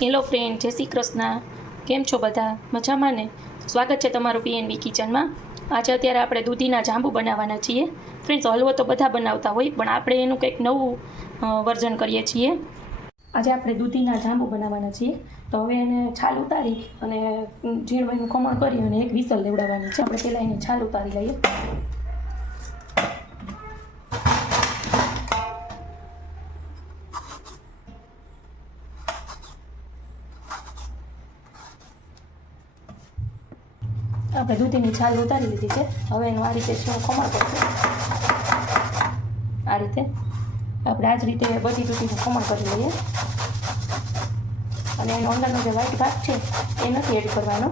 Hello friend, જય શ્રી કૃષ્ણ. કેમ છો બધા? મજામાં ને? સ્વાગત છે તમારું PNV કિચનમાં. આજે અત્યારે આપણે દૂધીના જાંબુ બનાવવાના છીએ. ફ્રેન્ડ્સ, હલવો તો બધા બનાવતા હોય, પણ આપણે એનું કંઈક નવું વર્ઝન કરીએ છીએ. આજે આપણે દૂધીના જાંબુ બનાવવાના છીએ. તો હવે એને છાલ ઉતારી અને ઝીણું ખમણ કરી અને એક વિસલ લેવડાવવાની છે. આપણે પહેલાં એની છાલ ઉતારી લઈએ. આપણે દૂધીની છાલ ઉતારી લીધી છે. હવે એનું આ રીતે શું ખમણ કરશું. આ રીતે આપણે આ જ રીતે બધી દૂધીનું ખમણ કરી લઈએ. અને એનો અંદરનો જે વ્હાઈટ ભાગ છે એ નથી એડ કરવાનો,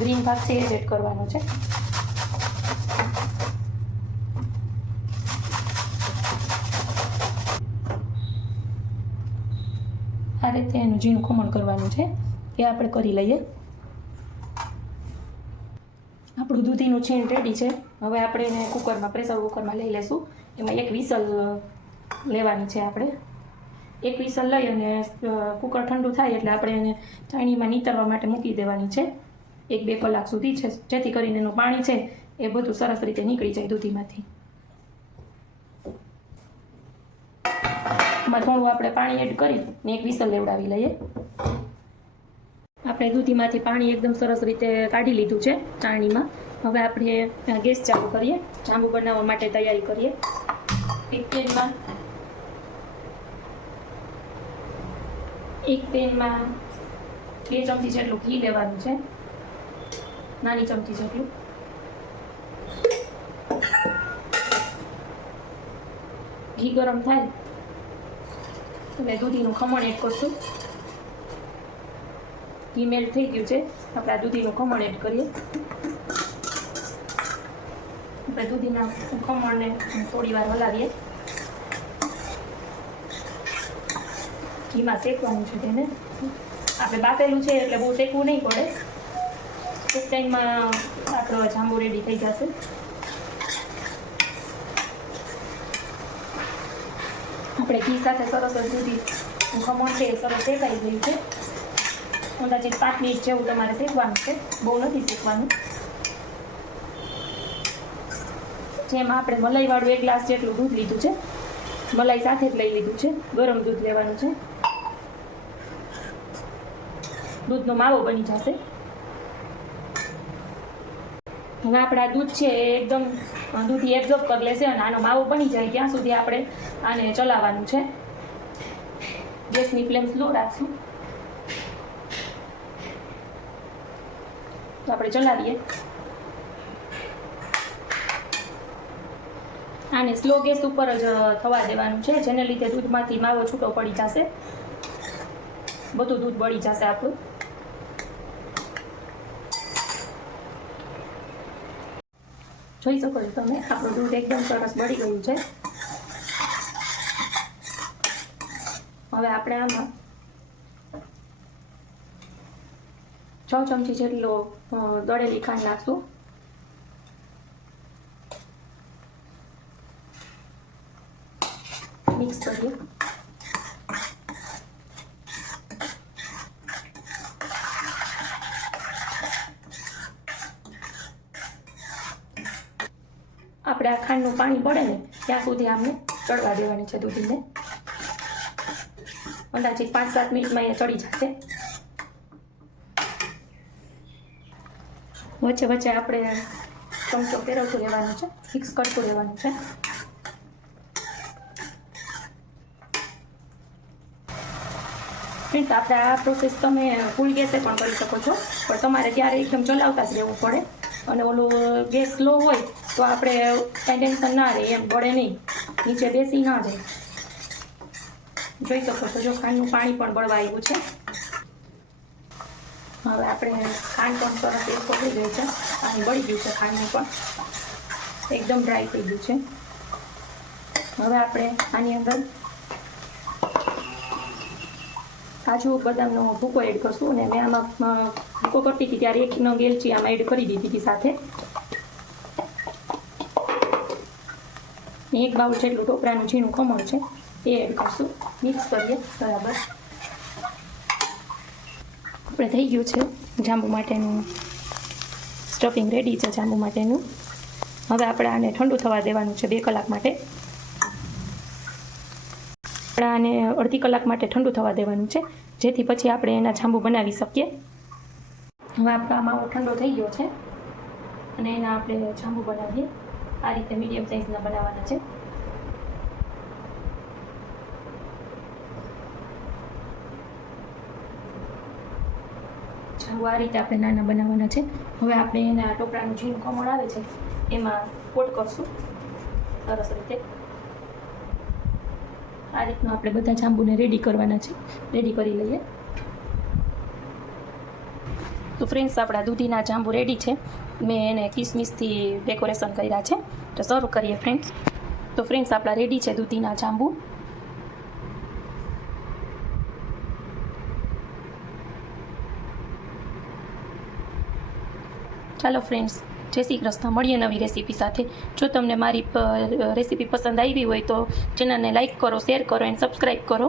ગ્રીન ભાગ છે એ જ એડ કરવાનો છે. આ રીતે એનું ઝીણું ખમણ કરવાનું છે એ આપણે કરી લઈએ. આપણું દૂધીનું છીણ રેડી છે. હવે આપણે એને કુકરમાં, પ્રેશર કુકરમાં લઈ લઈશું. એમાં એક વિસલ લેવાની છે. આપણે એક વિસલ લઈ અને કુકર ઠંડુ થાય એટલે આપણે એને ચાણીમાં નીતરવા માટે મૂકી દેવાની છે 1-2 કલાક સુધી છે, જેથી કરીને એનું પાણી છે એ બધું સરસ રીતે નીકળી જાય દૂધીમાંથી. એમાં થોડું આપણે પાણી એડ કરી ને એક વિસલ લેવડાવી લઈએ. આપણે દૂધીમાંથી પાણી એકદમ સરસ રીતે કાઢી લીધું છે ચાણીમાં. હવે આપણે ગેસ ચાલુ કરીએ, જાંબુ બનાવવા માટે તૈયારી કરીએ. એક પેનમાં 2 ચમચી જેટલું ઘી લેવાનું છે, નાની ચમચી જેટલું. ઘી ગરમ થાય એટલે દૂધીનું ખમણ એડ કરશું. ઘી મેલ્ટ થઈ ગયું છે. આપણે આ દૂધીનું ખમણ એડ કરીએ. આપણે દૂધીના ખમણને થોડી વાર હલાવીએ. ઘીમાં શેકવાનું છે તેને. આપણે બાફેલું છે એટલે બહુ શેકવું નહીં પડે. એક ટાઈમમાં આપણો જાંબુ રેડી થઈ જશે. આપણે ઘી સાથે સરસ જ દૂધી ખમણ છે સરસ શેકાઈ ગયું છે. અંદાજે 5 મિનિટ જેવું તમારે શેકવાનું છે, બહુ નથી શેકવાનું. જેમાં આપણે મલાઈવાળું 1 ગ્લાસ જેટલું દૂધ લીધું છે, મલાઈ સાથે જ લઈ લીધું છે. ગરમ દૂધ લેવાનું છે. દૂધનો માવો બની જશે. હવે આપણે આ દૂધ છે એ એકદમ દૂધી એબ્ઝોર્બ કરી લેશે અને આનો માવો બની જાય ત્યાં સુધી આપણે આને ચલાવવાનું છે. ગેસની ફ્લેમ સ્લો રાખશું. તો આપણે ચલાવીએ. આને સ્લો ગેસ ઉપર જ થવા દેવાનું છે, જેને લીધે દૂધમાંથી માવો છૂટો પડી જશે. બધું દૂધ બળી જશે આપણું. જોઈ શકો છો તમે, આપણું દૂધ એકદમ સરસ બળી ગયું છે. હવે આપણે આમાં 6 ચમચી જેટલો દળેલી ખાંડ નાખશું. મિક્સ કરીએ. આપણે આ ખાંડનું પાણી પડે ને ત્યાં સુધી આમને ચડવા દેવાની છે દૂધીને. અંદાજે 5-7 મિનિટમાં એ ચડી જશે. વચ્ચે વચ્ચે આપણે ચમચો ફેરવતું રહેવાનું છે, મિક્સ કરતું રહેવાનું છે. ફ્રેન્ડ્સ, આપણે આ પ્રોસેસ તમે ફૂલ ગેસે પણ કરી શકો છો, પણ તમારે ત્યારે એકદમ ચલાવતા જ રહેવું પડે. અને ઓલું ગેસ લો હોય તો આપણે કાંઈ ટેન્શન ના રહે, એમ બળે નહીં, નીચે બેસી ના જાય. જોઈ શકો છો, જો ખાંડનું પાણી પણ બળવા આવ્યું છે. હવે આપણે ખાંડ પણ સરસ એક પકડી ગઈ છે. પાણી બળી ગયું છે ખાંડનું પણ, એકદમ ડ્રાય થઈ ગયું છે. હવે આપણે આની અંદર કાજુ બદામનો ભૂકો એડ કરશું. અને મેં આમાં ભૂકો કરતી હતી ત્યારે 1 નંગ એલચી આમાં એડ કરી દીધી હતી સાથે. 1 બાઉલ જેટલું ટોપરાનું ઝીણું ખમણ છે એ એડ કરશું. મિક્સ કરીએ બરાબર. આપણે થઈ ગયું છે જાંબુ માટેનું સ્ટફિંગ રેડી છે જાંબુ માટેનું. હવે આપણે આને ઠંડુ થવા દેવાનું છે 2 કલાક માટે. આપણે આને અડધી કલાક માટે ઠંડુ થવા દેવાનું છે, જેથી પછી આપણે એના જાંબુ બનાવી શકીએ. હવે આપણો આ માવો ઠંડો થઈ ગયો છે અને એના આપણે જાંબુ બનાવીએ. આ રીતે મીડિયમ સાઇઝના બનાવવાના છે. જાંબુ આ રીતે આપણે નાના બનાવવાના છે. હવે આપણે એના ટોપરાનું ઝીણું કમળ આવે છે એમાં કોટ કરશું સરસ રીતે. આ રીતનું આપણે બધા જાંબુને રેડી કરવાના છે. રેડી કરી લઈએ. તો ફ્રેન્ડ્સ, આપણા દૂધીના જાંબુ રેડી છે. મેં એને કિસમિસથી ડેકોરેશન કર્યા છે. તો સર્વ કરીએ ફ્રેન્ડ્સ. તો ફ્રેન્ડ્સ, આપણા રેડી છે દૂધીના જાંબુ. ચાલો ફ્રેન્ડ્સ, જય શ્રી કૃષ્ણ. મળીએ નવી રેસીપી સાથે. જો તમને મારી રેસીપી પસંદ આવી હોય તો ચેનલને લાઈક કરો, શેર કરો એન્ડ સબસ્ક્રાઈબ કરો.